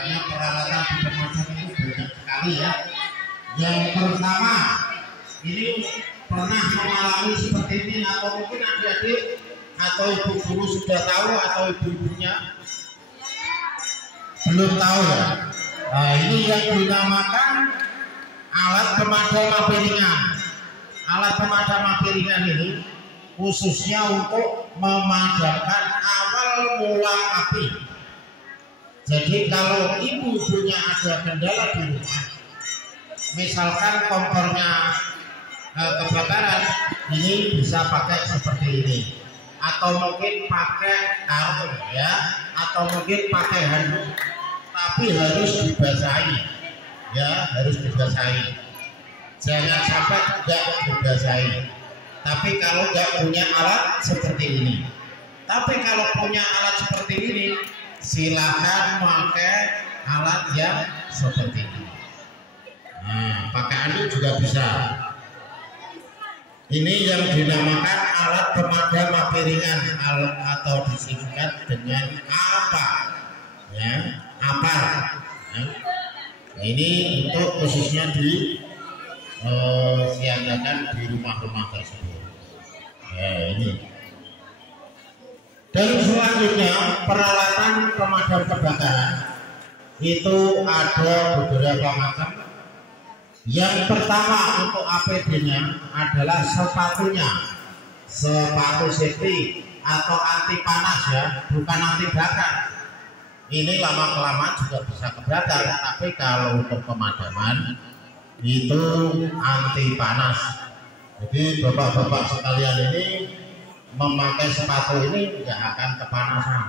makanya peralatan di pemadam itu banyak sekali ya. Yang pertama, ini pernah mengalami seperti ini atau mungkin adik-adik atau ibu guru sudah tahu atau ibu-ibunya belum tahu ya. Nah, ini yang dinamakan alat pemadam api ringan. Alat pemadam api ringan ini khususnya untuk memadamkan awal mula api. Jadi kalau ibu-ibunya ada kendala di rumah, misalkan kompornya kebakaran, ini bisa pakai seperti ini, atau mungkin pakai karung ya, atau mungkin pakai handuk, tapi harus dibasahi ya, harus dibasahi. Jangan sampai tidak dibasahi. Tapi kalau nggak punya alat seperti ini, tapi kalau punya alat seperti ini, silakan pakai alat yang seperti ini. Nah, pakai handuk juga bisa. Ini yang dinamakan alat pemadam api ringan atau disingkat dengan APA, ya, APA. Ya. Nah, ini untuk khususnya disiagakan di rumah-rumah tersebut. Ya, ini. Dan selanjutnya peralatan pemadam kebakaran itu ada beberapa macam. Yang pertama untuk APD-nya adalah sepatunya, sepatu safety atau anti panas ya, bukan anti bakar. Ini lama kelamaan juga bisa kebakar, tapi kalau untuk pemadaman itu anti panas. Jadi bapak-bapak sekalian ini memakai sepatu ini tidak akan kepanasan.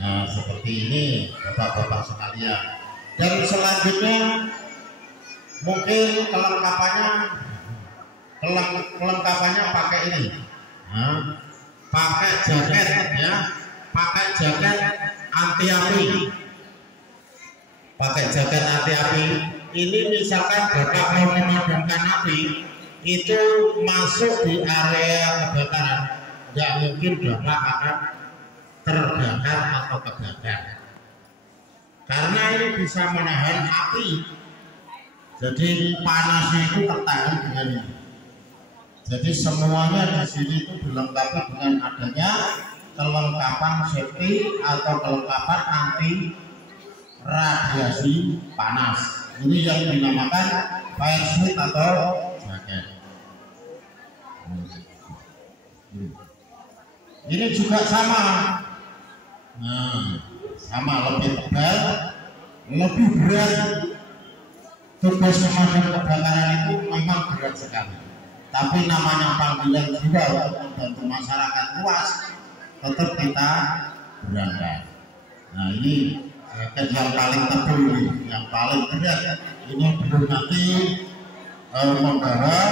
Nah seperti ini bapak-bapak sekalian. Dan selanjutnya mungkin kelengkapannya pakai ini, nah, pakai jaket ya, pakai jaket anti api, pakai jaket anti api. Ini misalkan bapak mau memadamkan api, itu masuk di area kebakaran, nggak mungkin bapak akan terbakar atau kebakar, karena ini bisa menahan api. Jadi panasnya itu tertahan dengan ini. Jadi semuanya di sini itu dilengkapi dengan adanya kelengkapan safety atau kelengkapan anti radiasi panas. Ini yang dinamakan fire suit atau jaket. Ini juga sama. Nah, sama lebih tebal, lebih berat. Tugas pemadam kebakaran itu memang berat sekali, tapi namanya panggilan juga untuk membantu masyarakat luas, tetap kita berangkat. Nah ini jaket yang paling tebal ini, yang paling berat ini belum nanti membawa.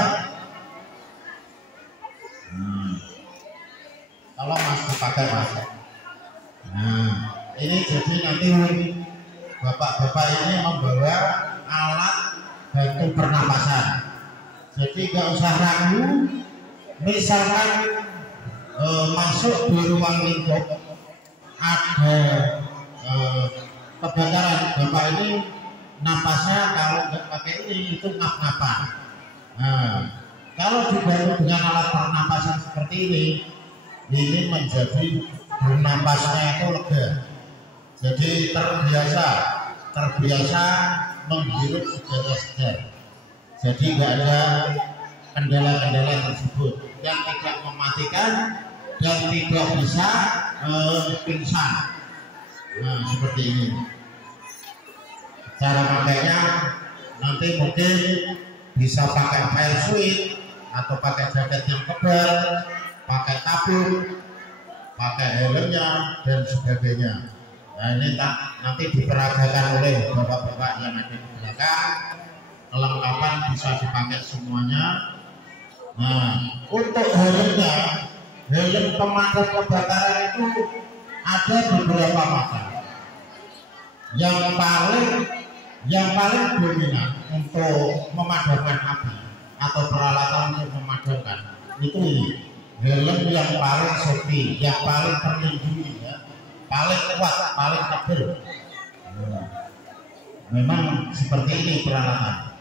Kalau mas dipakai mas. Nah ini jadi nanti bapak-bapak ini membawa alat bantu pernapasan. Jadi nggak usah ragu, misalkan masuk di ruang lingkup ada kebakaran, bapak ini napasnya kalau nggak pakai ini itu ngap-ngapan. Nah, kalau dibantu dengan alat pernapasan seperti ini menjadi bernapasnya itu lega. Jadi terbiasa menghirup udara segar. Jadi nggak ada kendala-kendala tersebut yang tidak mematikan dan tidak bisa pingsan. Nah seperti ini. Cara pakainya nanti mungkin bisa pakai fire suit atau pakai jaket yang tebal, pakai tabung, pakai helmnya dan sebagainya. Nah ini nanti diperagakan oleh bapak-bapak yang ada di belakang. Kelengkapan bisa dipakai semuanya. Nah untuk helmnya, helm pemadam kebakaran itu ada beberapa macam. Yang paling dominan untuk memadamkan api atau peralatan untuk memadamkan itu ini helm yang paling safety, yang paling terlindungi ya, paling kuat, paling tebal. Memang seperti ini peralatan.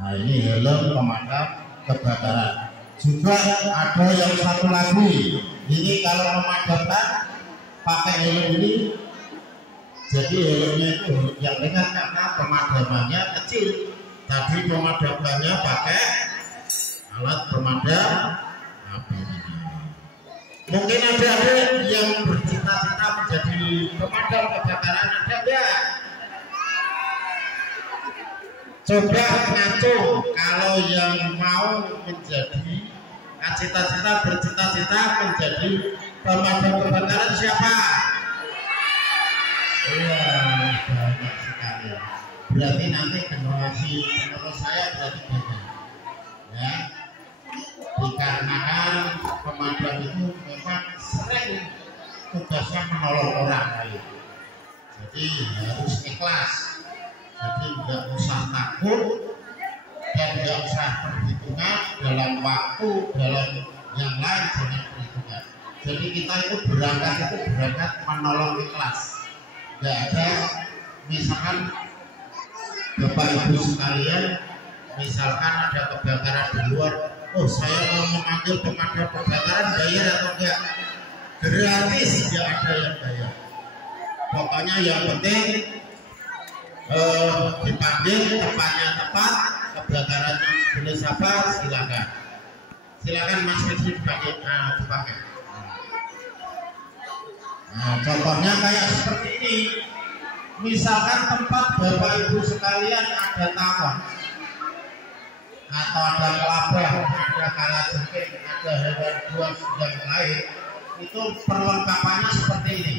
Nah, ini helm pemadam kebakaran. Juga ada yang satu lagi. Ini kalau memadamkan pakai helm ini, jadi helmnya itu yang ringan karena pemadamannya kecil. Tadi pemadamannya pakai alat pemadam api. Mungkin ada yang bercita-cita menjadi pemadam kebakaran, ada enggak? Coba ngaco kalau yang mau menjadi bercita-cita menjadi pemadam kebakaran siapa? Iya, banyak sekali. Berarti nanti generasi penerus saya berarti banyak. Ya, dikarenakan pemadam itu memang sering tugasnya menolong orang lain. Jadi harus ikhlas. Jadi tidak usah takut dan tidak usah perhitungan dalam waktu, dalam yang lain jangan perhitungan. Jadi kita itu berangkat menolong ikhlas. Tidak ada misalkan Bapak Ibu sekalian, misalkan ada kebakaran di luar, oh saya mau memanggil pemadam kebakaran, bayar atau enggak? Gratis, tidak ada yang bayar. Pokoknya yang penting dipanggil, tempatnya tepat, kebakarannya jenis apa, silakan Mas Rizky dipakai. Nah, contohnya kayak seperti ini. Misalkan tempat Bapak Ibu sekalian ada tawon atau ada kelabang, ada kalajengking, ada hewan buas yang lain, itu perlengkapannya seperti ini.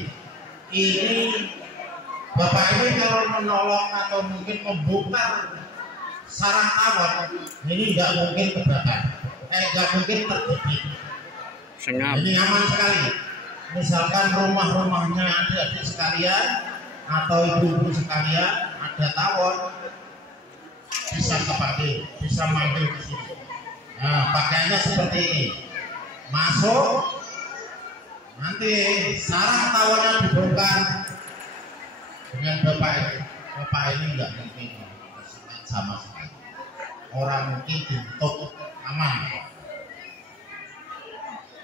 Ini Bapak ini kalau menolong atau mungkin membongkar sarang tawon, ini nggak mungkin kebakar, nggak mungkin terjadi. Ini aman sekali. Misalkan rumah-rumahnya adik-adik sekalian atau ibu-ibu sekalian ada tawon, bisa kepakai, bisa manggil di sini. Nah, pakaiannya seperti ini. Masuk, nanti sarang tawonnya dibongkar dengan bapak ini nggak mungkin sama sekali. Orang mungkin ditutup aman.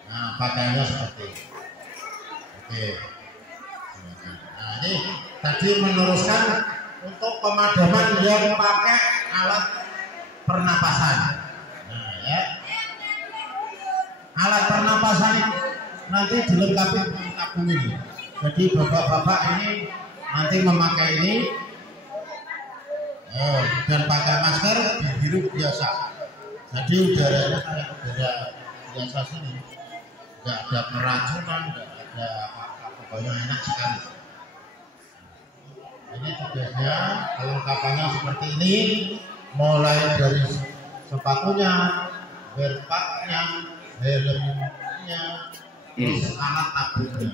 Nah, pakaiannya seperti ini. Oke. Nah, ini tadi meneruskan untuk pemadaman yang pakai alat pernapasan. Nah, ya. Alat pernapasan nanti dilengkapi dengan tabung ini. Jadi bapak-bapak ini nanti memakai ini dan pakai masker dihirup biasa. Jadi udaranya kayak udara biasa sini. Tidak ada keracunan, tidak ada apa-apa, pokoknya enak sekali. Ini tugasnya, kelengkapannya seperti ini, mulai dari sepatunya, berpaknya, helmnya, terus alat tabungnya.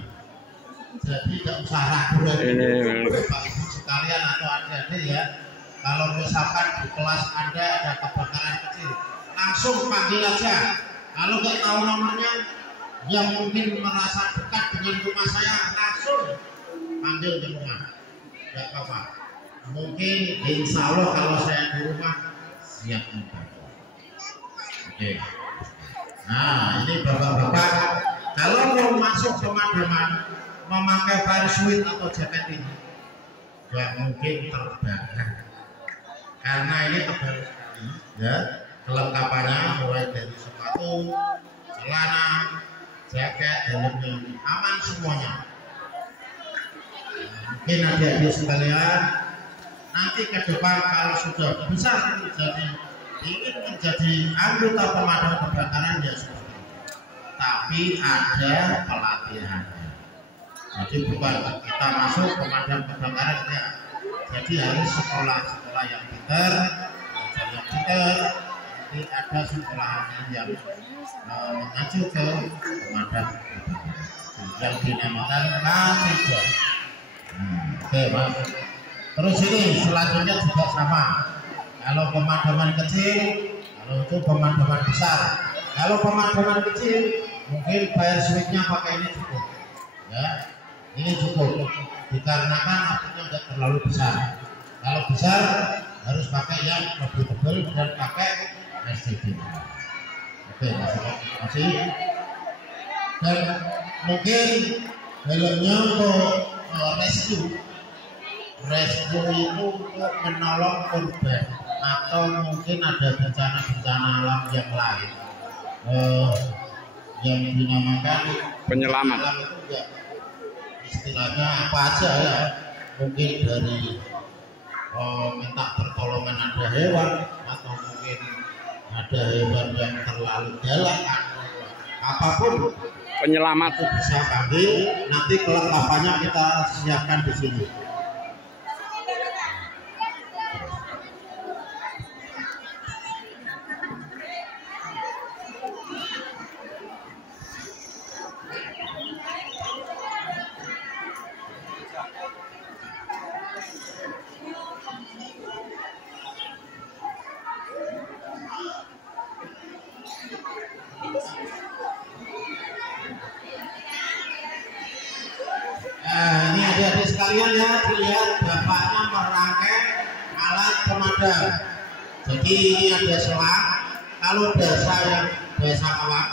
Jadi tidak usah ragu-ragu Bapak Ibu sekalian atau adik-adik ya. Kalau misalkan di kelas Anda ada kebakaran kecil, langsung panggil aja. Kalau nggak tahu nomornya, yang mungkin merasa dekat dengan rumah saya, langsung panggil di rumah. Tidak apa-apa. Mungkin insya Allah kalau saya di rumah siap membantu. Oke. Nah, ini bapak-bapak, kalau mau masuk pemadaman memakai fire suit atau jaket ini, tidak mungkin terbakar. Karena ini tebal sekali, ya. Kelengkapannya mulai dari sepatu, celana, jaket, helmnya aman semuanya. Mungkin adik-adik sekalian nanti ke depan kalau sudah bisa ingin menjadi anggota pemadam kebakaran ya seperti itu. Tapi ada pelatihannya. Jadi bukan kita masuk pemadam kebakaran ya. Jadi harus sekolah yang pintar, belajar yang pintar. Nanti ada sekolahannya yang mengacu ke pemadam yang dinamakan K3. Oke Mas. Terus ini selanjutnya juga sama. Kalau pemadaman kecil, kalau itu pemadaman besar. Kalau pemadaman kecil, mungkin fire suit-nya pakai ini cukup. Ya, ini cukup. Dikarenakan apinya nggak terlalu besar. Kalau besar harus pakai yang lebih tebal dan pakai STD. Oke, masih. Dan mungkin helmnya untuk rescue itu untuk menolong korban atau mungkin ada bencana-bencana alam yang lain yang dinamakan penyelamat. Itu enggak istilahnya apa aja ya, mungkin dari minta pertolongan ada hewan atau mungkin ada hewan yang terlalu galak, apapun penyelamat itu bisa panggil. Nanti kelengkapannya kita siapkan di sini. Ini adik-adik sekalian ya, dilihat bapaknya merangkai alat pemadam. Jadi ini ada selang. Kalau bahasa kawat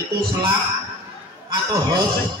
itu selang atau hose.